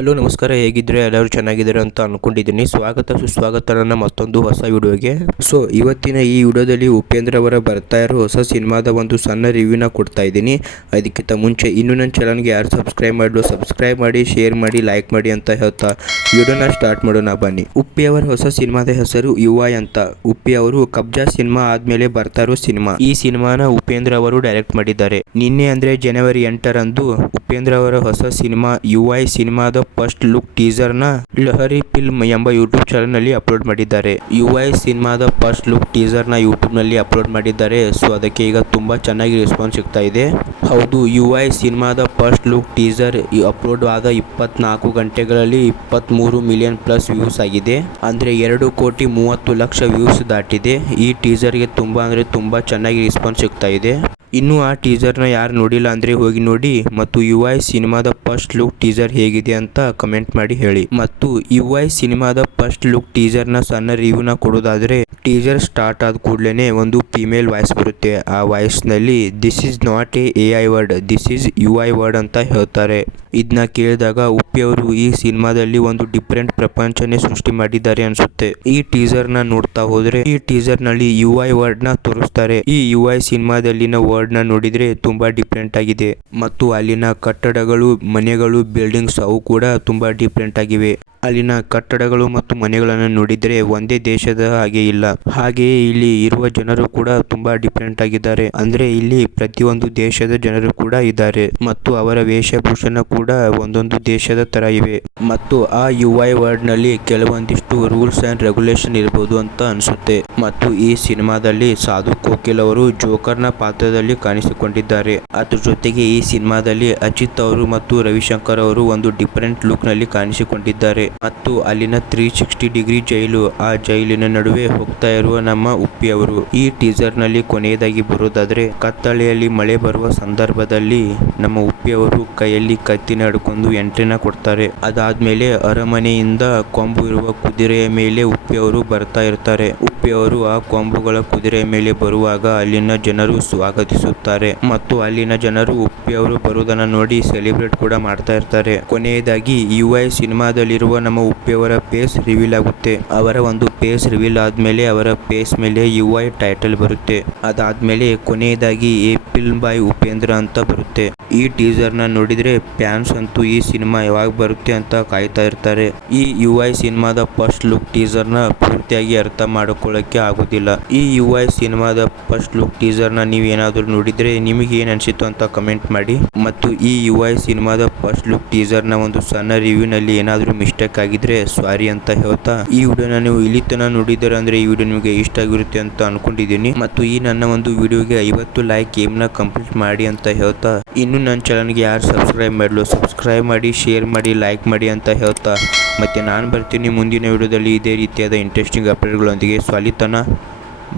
Hello, ನಮಸ್ಕಾರ. ಹೇಗಿದ್ರೆ ಎಲ್ಲರೂ ಚೆನ್ನಾಗಿದ್ದಾರೆ ಅಂತ ಅಂದ್ಕೊಂಡಿದ್ದೀನಿ ಸ್ವಾಗತ, ಸುಸ್ವಾಗತ ನನ್ನ ಮತ್ತೊಂದು ಹೊಸ ವಿಡಿಯೋಗೆ. ಸೊ, ಇವತ್ತಿನ ಈ ವಿಡಿಯೋದಲ್ಲಿ ಉಪೇಂದ್ರ ಅವರ ಬರ್ತಾ ಇರೋ ಹೊಸ ಸಿನಿಮಾದ ಒಂದು ಸಣ್ಣ ರಿವ್ಯೂನ ಕೊಡ್ತಾ ಇದ್ದೀನಿ. ಅದಕ್ಕಿಂತ ಮುಂಚೆ ಇನ್ನೂ ನನ್ನ ಚಾನಲ್ಗೆ ಯಾರು ಸಬ್ಸ್ಕ್ರೈಬ್ ಮಾಡಲು, ಸಬ್ಸ್ಕ್ರೈಬ್ ಮಾಡಿ, ಶೇರ್ ಮಾಡಿ, ಲೈಕ್ ಮಾಡಿ ಅಂತ ಹೇಳ್ತಾ ವಿಡಿಯೋನ ಸ್ಟಾರ್ಟ್ ಮಾಡೋಣ ಬನ್ನಿ. ಉಪ್ಪಿ ಅವರ ಹೊಸ ಸಿನಿಮಾದ ಹೆಸರು ಯುವ ಅಂತ. ಉಪ್ಪಿ ಅವರು ಕಬ್ಜಾ ಸಿನಿಮಾ ಆದಮೇಲೆ ಬರ್ತಾ ಇರೋ ಸಿನಿಮಾ. ಈ ಸಿನಿಮಾನ ಉಪೇಂದ್ರ ಅವರು ಡೈರೆಕ್ಟ್ ಮಾಡಿದ್ದಾರೆ. ನಿನ್ನೆ ಅಂದ್ರೆ ಜನವರಿ ಎಂಟರಂದು ಉಪೇಂದ್ರ ಅವರ ಹೊಸ ಸಿನಿಮಾ ಯುವ ಸಿನಿಮಾದ ಫಸ್ಟ್ ಲುಕ್ ಟೀಸರ್ನ ಲಹರಿ ಫಿಲ್ಮ್ ಎಂಬ ಯೂಟ್ಯೂಬ್ ಚಾನಲ್ನಲ್ಲಿ ಅಪ್ಲೋಡ್ ಮಾಡಿದ್ದಾರೆ. ಯು ಐ ಸಿನಿಮಾದ ಫಸ್ಟ್ ಲುಕ್ ಟೀಸರ್ನ ಯೂಟ್ಯೂಬ್ನಲ್ಲಿ ಅಪ್ಲೋಡ್ ಮಾಡಿದ್ದಾರೆ. ಸೊ, ಅದಕ್ಕೆ ಈಗ ತುಂಬಾ ಚೆನ್ನಾಗಿ ರೆಸ್ಪಾನ್ಸ್ ಸಿಗ್ತಾ ಇದೆ. ಹೌದು ಯು ಐ ಸಿನಿಮಾದ ಫಸ್ಟ್ ಲುಕ್ ಟೀಸರ್ ಅಪ್ಲೋಡ್ ಆದ ಇಪ್ಪತ್ನಾಲ್ಕು ಗಂಟೆಗಳಲ್ಲಿ ಇಪ್ಪತ್ಮೂರು ಮಿಲಿಯನ್ ಪ್ಲಸ್ ವ್ಯೂಸ್ ಆಗಿದೆ. ಅಂದ್ರೆ ಎರಡು ಕೋಟಿ ಮೂವತ್ತು ಲಕ್ಷ ವ್ಯೂಸ್ ದಾಟಿದೆ. ಈ ಟೀಸರ್ಗೆ ತುಂಬಾ ಅಂದ್ರೆ ತುಂಬಾ ಚೆನ್ನಾಗಿ ರೆಸ್ಪಾನ್ಸ್ ಸಿಗ್ತಾ ಇದೆ. ಇನ್ನು ಆ ಟೀಸರ್ನ ಯಾರು ನೋಡಿಲ್ಲ ಅಂದರೆ ಹೋಗಿ ನೋಡಿ ಮತ್ತು ಯು ಐ ಸಿನಿಮಾದ ಫಸ್ಟ್ ಲುಕ್ ಟೀಸರ್ ಹೇಗಿದೆ ಅಂತ ಕಮೆಂಟ್ ಮಾಡಿ ಹೇಳಿ. ಮತ್ತು ಯು ಐ ಸಿನಿಮಾದ ಫಸ್ಟ್ ಲುಕ್ ಟೀಸರ್ನ ಸಣ್ಣ ರಿವ್ಯೂನ ಕೊಡೋದಾದರೆ ಟೀಸರ್ ಸ್ಟಾರ್ಟ್ ಆದ ಕೂಡಲೇ ಒಂದು ಫೀಮೇಲ್ ವಾಯ್ಸ್ ಬರುತ್ತೆ. ಆ ವಾಯ್ಸ್ನಲ್ಲಿ this is not a A I word this is U I word ಅಂತ ಹೇಳ್ತಾರೆ. ಇದನ್ನ ಕೇಳಿದಾಗ ಉಪ್ಪಿ ಅವರು ಈ ಸಿನಿಮಾದಲ್ಲಿ ಒಂದು ಡಿಫ್ರೆಂಟ್ ಪ್ರಪಂಚನೇ ಸೃಷ್ಟಿ ಮಾಡಿದ್ದಾರೆ ಅನ್ಸುತ್ತೆ. ಈ ಟೀಸರ್ನ ನೋಡ್ತಾ ಹೋದರೆ, ಈ ಟೀಸರ್ನಲ್ಲಿ ಯು ಐ ವರ್ಡ್ನ ತೋರಿಸ್ತಾರೆ. ಈ ಯು ಐ ಸಿನಿಮಾದಲ್ಲಿನ ವರ್ಡ್ ನೋಡಿದರೆ ನೋಡಿದ್ರೆ ತುಂಬಾ ಡಿಫ್ರೆಂಟ್ ಆಗಿದೆ. ಮತ್ತು ಅಲ್ಲಿನ ಕಟ್ಟಡಗಳು, ಮನೆಗಳು ಬಿಲ್ಡಿಂಗ್ಸ್ ಅವು ಕೂಡ ತುಂಬಾ ಡಿಫ್ರೆಂಟ್ ಆಗಿವೆ. ಅಲ್ಲಿನ ಕಟ್ಟಡಗಳು ಮತ್ತು ಮನೆಗಳನ್ನು ನೋಡಿದರೆ ಒಂದೇ ದೇಶದ ಹಾಗೆ ಇಲ್ಲ. ಹಾಗೆಯೇ ಇಲ್ಲಿ ಇರುವ ಜನರು ಕೂಡ ತುಂಬಾ ಡಿಫ್ರೆಂಟ್ ಆಗಿದ್ದಾರೆ. ಅಂದ್ರೆ ಇಲ್ಲಿ ಪ್ರತಿಯೊಂದು ದೇಶದ ಜನರು ಕೂಡ ಇದ್ದಾರೆ. ಮತ್ತು ಅವರ ವೇಷಭೂಷಣ ಕೂಡ ಒಂದೊಂದು ದೇಶದ ತರ ಇವೆ. ಮತ್ತು ಆ ಯು ಐ ವರ್ಡ್ನಲ್ಲಿ ಕೆಲವೊಂದಿಷ್ಟು ರೂಲ್ಸ್ ಅಂಡ್ ರೆಗ್ಯುಲೇಷನ್ ಇರಬಹುದು ಅಂತ ಅನಿಸುತ್ತೆ. ಮತ್ತು ಈ ಸಿನಿಮಾದಲ್ಲಿ ಸಾಧು ಕೋಕಿಲ್ ಅವರು ಜೋಕರ್ನ ಪಾತ್ರದಲ್ಲಿ ಕಾಣಿಸಿಕೊಂಡಿದ್ದಾರೆ. ಅದ್ರ ಜೊತೆಗೆ ಈ ಸಿನಿಮಾದಲ್ಲಿ ಅಜಿತ್ ಅವರು ಮತ್ತು ರವಿಶಂಕರ್ ಅವರು ಒಂದು ಡಿಫರೆಂಟ್ ಲುಕ್ನಲ್ಲಿ ಕಾಣಿಸಿಕೊಂಡಿದ್ದಾರೆ. ಮತ್ತು ಅಲ್ಲಿನ ತ್ರೀ ಸಿಕ್ಸ್ಟಿ ಡಿಗ್ರಿ ಜೈಲು, ಆ ಜೈಲಿನ ನಡುವೆ ಹೋಗ್ತಾ ಇರುವ ನಮ್ಮ ಉಪ್ಪಿ ಅವರು. ಈ ಟೀಸರ್ನಲ್ಲಿ ಕೊನೆಯದಾಗಿ ಬರೋದಾದ್ರೆ, ಕತ್ತಲೆಯಲ್ಲಿ ಮಳೆ ಬರುವ ಸಂದರ್ಭದಲ್ಲಿ ನಮ್ಮ ಉಪ್ಪಿ ಅವರು ಕೈಯಲ್ಲಿ ಕತ್ತಿನ ಹಿಡ್ಕೊಂಡು ಎಂಟ್ರಿನ ಕೊಡ್ತಾರೆ. ಅದಾದ್ಮೇಲೆ ಅರಮನೆಯಿಂದ ಕೊಂಬು ಇರುವ ಕುದುರೆಯ ಮೇಲೆ ಉಪ್ಪಿ ಅವರು ಬರ್ತಾ ಇರ್ತಾರೆ. ಉಪ್ಪಿ ಅವರು ಆ ಕೊಂಬುಗಳ ಕುದುರೆಯ ಮೇಲೆ ಬರುವಾಗ ಅಲ್ಲಿನ ಜನರು ಸ್ವಾಗತಿಸುತ್ತಾರೆ. ಮತ್ತು ಅಲ್ಲಿನ ಜನರು ಉಪ್ಪಿ ಅವರು ಬರುವುದನ್ನು ನೋಡಿ ಸೆಲೆಬ್ರೇಟ್ ಕೂಡ ಮಾಡ್ತಾ ಇರ್ತಾರೆ. ಕೊನೆಯದಾಗಿ ಯು ಐ ಸಿನಿಮಾದಲ್ಲಿರುವ ನಮ್ಮ ಉಪ್ಪಿಯವರ ಪೇಸ್ ರಿವೀಲ್ ಆಗುತ್ತೆ. ಅವರ ಒಂದು ಪೇಸ್ ರಿವೀಲ್ ಆದಮೇಲೆ ಅವರ ಪೇಸ್ ಮೇಲೆ ಯು ಐ ಟೈಟಲ್ ಬರುತ್ತೆ. ಅದಾದ್ಮೇಲೆ ಕೊನೆಯದಾಗಿ, ಎ ಫಿಲ್ಮ್ ಬಾಯ್ ಉಪೇಂದ್ರ ಅಂತ ಬರುತ್ತೆ. ಈ ಟೀಸರ್ನ ನೋಡಿದ್ರೆ ಫ್ಯಾನ್ಸ್ ಅಂತೂ ಈ ಸಿನಿಮಾ ಯಾವಾಗ ಬರುತ್ತೆ ಅಂತ ಕಾಯ್ತಾ ಇರ್ತಾರೆ. ಈ ಯು ಐ ಸಿನಿಮಾದ ಫಸ್ಟ್ ಲುಕ್ ಟೀಸರ್ನ ಪೂರ್ತಿಯಾಗಿ ಅರ್ಥ ಮಾಡಿಕೊಳ್ಳಕ್ಕೆ ಆಗೋದಿಲ್ಲ. ಈ ಯು ಐ ಸಿನಿಮಾದ ಫಸ್ಟ್ ಲುಕ್ ಟೀಸರ್ನ ನೀವು ಏನಾದರೂ ನೋಡಿದ್ರೆ ನಿಮಗೆ ಏನ್ ಅನ್ಸಿತ್ತು ಅಂತ ಕಮೆಂಟ್ ಮಾಡಿ. ಮತ್ತು ಈ ಯು ಐ ಸಿನಿಮಾದ ಫಸ್ಟ್ ಲುಕ್ ಟೀಸರ್ನ ಒಂದು ಸಣ್ಣ ರಿವ್ಯೂ ನಲ್ಲಿ ಏನಾದರೂ ಮಿಸ್ಟೇಕ್ ಆಗಿದ್ರೆ ಸಾರಿ ಅಂತ ಹೇಳ್ತಾ, ಈ ವಿಡಿಯೋನ ನೀವು ಇಲ್ಲಿ ತನಕ ನೋಡಿದ್ರೆ ಅಂದ್ರೆ ಈ ವಿಡಿಯೋ ನಿಮಗೆ ಇಷ್ಟ ಆಗಿರುತ್ತೆ ಅಂತ ಅನ್ಕೊಂಡಿದ್ದೀನಿ. ಮತ್ತು ಈ ನನ್ನ ಒಂದು ವಿಡಿಯೋಗೆ ಐವತ್ತು ಲೈಕ್ನ ಕಂಪ್ಲೀಟ್ ಮಾಡಿ ಅಂತ ಹೇಳ್ತಾ, ಇನ್ನು ನನ್ನ ಚಾನಲ್ಗೆ ಯಾರು ಸಬ್ಸ್ಕ್ರೈಬ್ ಮಾಡಲು ಸಬ್ಸ್ಕ್ರೈಬ್ ಮಾಡಿ ಶೇರ್ ಮಾಡಿ ಲೈಕ್ ಮಾಡಿ ಅಂತ ಹೇಳ್ತಾ, ಮತ್ತೆ ನಾನು ಬರ್ತೀನಿ ಮುಂದಿನ ವಿಡಿಯೋದಲ್ಲಿ ಇದೇ ರೀತಿಯಾದ ಇಂಟ್ರೆಸ್ಟಿಂಗ್ ಅಪ್ಡೇಟ್ಗಳೊಂದಿಗೆ ಸ್ವಾಲಿತನ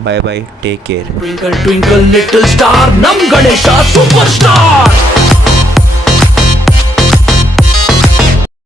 bye bye take care twinkle twinkle little star ನಮ್ ಗಣೇಶ ಸೂಪರ್ ಸ್ಟಾರ್